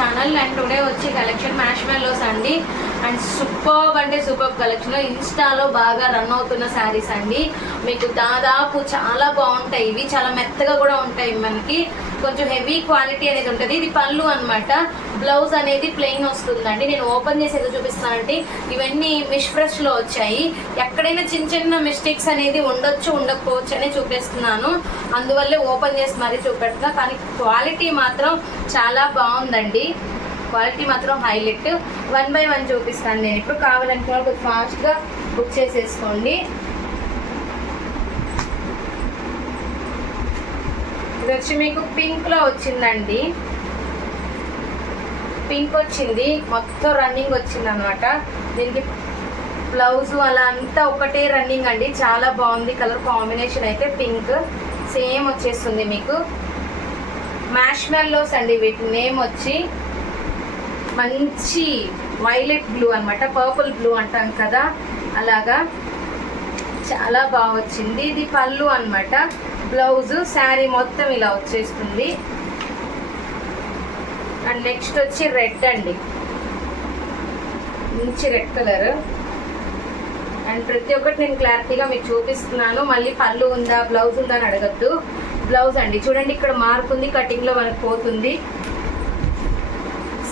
Channel. And today వచ్చి collection mash mallows అండి. And super అంటే సూపర్ కలెక్షన్. ఇన్స్టాలో బాగా రన్ అవుతున్న శారీస్ అండి. మీకు దాదాపు చాలా బాగుంటాయి. ఇవి చాలా మెత్తగా కూడా ఉంటాయి. మనకి కొంచెం హెవీ క్వాలిటీ అనేది ఉంటుంది. ఇది పళ్ళు అనమాట. బ్లౌజ్ అనేది ప్లెయిన్ వస్తుందండి. నేను ఓపెన్ చేసి ఏదో చూపిస్తానంటే ఇవన్నీ మిష్ ఫ్రెష్లో వచ్చాయి. ఎక్కడైనా చిన్న చిన్న మిస్టేక్స్ అనేది ఉండొచ్చు ఉండకపోవచ్చు అని చూపిస్తున్నాను. అందువల్లే ఓపెన్ చేసి మరీ చూపెడుతున్నా. కానీ క్వాలిటీ మాత్రం చాలా బాగుందండి. క్వాలిటీ మాత్రం హైలైట్. 1 by 1 చూపిస్తాను నేను ఇప్పుడు. కావాలనుకున్న కొంచెం ఫాస్ట్గా బుక్ చేసేసుకోండి. ఇది వచ్చి మీకు పింక్లో వచ్చిందండి. పింక్ వచ్చింది, మొత్తం రన్నింగ్ వచ్చింది అనమాట. దీనికి బ్లౌజు అలా అంతా ఒకటే రన్నింగ్ అండి. చాలా బాగుంది. కలర్ కాంబినేషన్ అయితే పింక్ సేమ్ వచ్చేస్తుంది మీకు. మ్యాష్ మెల్లోస్ అండి. వీటి నేమ్ వచ్చి మంచి వైలెట్ బ్లూ అనమాట. పర్పుల్ బ్లూ అంటాం కదా, అలాగా చాలా బాగా వచ్చింది. ఇది పళ్ళు అనమాట. బ్లౌజు శారీ మొత్తం ఇలా వచ్చేస్తుంది. అండ్ నెక్స్ట్ వచ్చి రెడ్ అండి. మంచి రెడ్ కలర్. అండ్ ప్రతి ఒక్కటి నేను క్లారిటీగా మీకు చూపిస్తున్నాను. మళ్ళీ పళ్ళు ఉందా బ్లౌజ్ ఉందా అని అడగద్దు. బ్లౌజ్ అండి చూడండి, ఇక్కడ మార్క్ ఉంది, కటింగ్లో మనకు పోతుంది.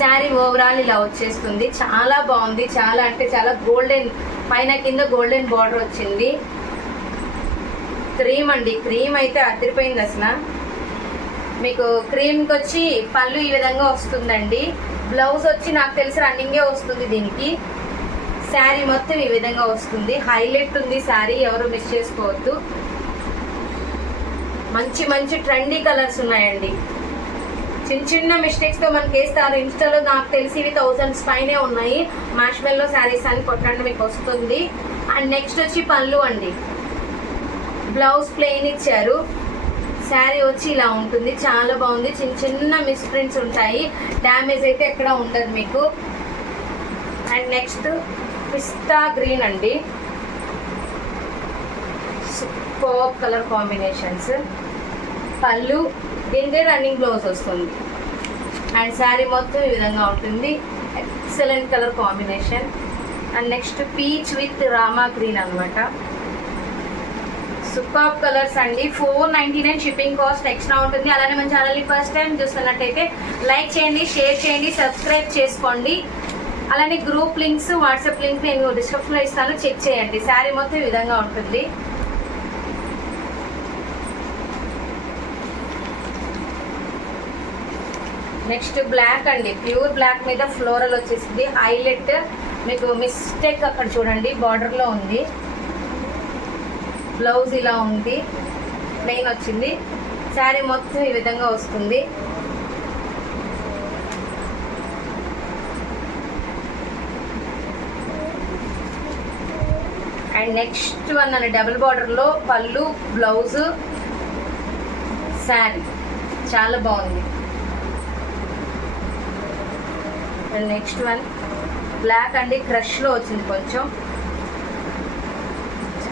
శారీ ఓవరాల్ ఇలా వచ్చేస్తుంది. చాలా బాగుంది. చాలా అంటే చాలా గోల్డెన్, పైన కింద గోల్డెన్ బార్డర్ వచ్చింది. క్రీమ్ అండి. క్రీమ్ అయితే అదిరిపోయింది అసలు. మీకు క్రీమ్కి వచ్చి పళ్ళు ఈ విధంగా వస్తుందండి. బ్లౌజ్ వచ్చి నాకు తెలిసి రన్నింగే వస్తుంది దీనికి. శారీ మొత్తం ఈ విధంగా వస్తుంది. హైలైట్ ఉంది శారీ, ఎవరు మిస్ చేసుకోవద్దు. మంచి మంచి ట్రెండీ కలర్స్ ఉన్నాయండి. చిన్న చిన్న మిస్టేక్స్తో మనకి వేస్తారు. ఇన్స్టాలో నాకు తెలిసి ఇవి 1000s పైనే ఉన్నాయి. మ్యాష్ మెల్లో శారీస్ అని కొట్టండి మీకు వస్తుంది. అండ్ నెక్స్ట్ వచ్చి పళ్ళు అండి. బ్లౌజ్ ప్లెయిన్ ఇచ్చారు. శారీ వచ్చి ఇలా ఉంటుంది. చాలా బాగుంది. చిన్న చిన్న మిస్ ప్రింట్స్ ఉంటాయి. డ్యామేజ్ అయితే ఎక్కడ ఉండదు మీకు. అండ్ నెక్స్ట్ పిస్తా గ్రీన్ అండి. Super colour combinations. పళ్ళు, దీనికే రన్నింగ్ బ్లౌజ్ వస్తుంది. అండ్ శారీ మొత్తం ఈ విధంగా ఉంటుంది. Excellent colour combination. And next peach with Rama green అనమాట. సూపర్ కలర్స్ అండి. 499 షిప్పింగ్ కాస్ట్ ఎక్స్ట్రా ఉంటుంది. అలానే మన ఛానల్ని ఫస్ట్ టైం చూస్తున్నట్టయితే లైక్ చేయండి, షేర్ చేయండి, సబ్స్క్రైబ్ చేసుకోండి. అలానే గ్రూప్ లింక్స్, వాట్సాప్ లింక్ నేను డిస్క్రిప్షన్లో ఇస్తాను, చెక్ చేయండి. శారీ మొత్తం ఈ విధంగా ఉంటుంది. నెక్స్ట్ బ్లాక్ అండి. ప్యూర్ బ్లాక్ మీద ఫ్లోరల్ వచ్చేసింది. హైలైట్. మీకు మిస్టేక్ అక్కడ చూడండి, బార్డర్లో ఉంది. బ్లౌజ్ ఇలా ఉంది, ప్లెయిన్ వచ్చింది. శారీ మొత్తం ఈ విధంగా వస్తుంది. అండ్ నెక్స్ట్ వన్ అని డబుల్ బార్డర్లో పళ్ళు, బ్లౌజు, శారీ చాలా బాగుంది. అండ్ నెక్స్ట్ వన్ బ్లాక్ అండి. క్రష్లో వచ్చింది కొంచెం.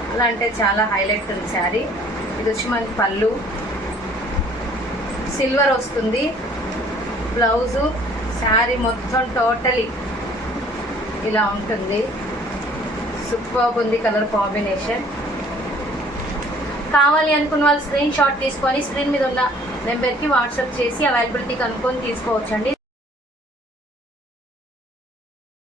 చాలా అంటే చాలా హైలైట్ ఉంది శారీ. ఇది వచ్చి మనకి పళ్ళు, సిల్వర్ వస్తుంది. బ్లౌజు, శారీ మొత్తం టోటలీ ఇలా ఉంటుంది. సూపర్ ఉంది కలర్ కాంబినేషన్. కావాలి అనుకున్న వాళ్ళు స్క్రీన్ షాట్ తీసుకొని స్క్రీన్ మీద ఉన్న నెంబర్కి వాట్సాప్ చేసి అవైలబిలిటీ కనుక్కొని తీసుకోవచ్చండి.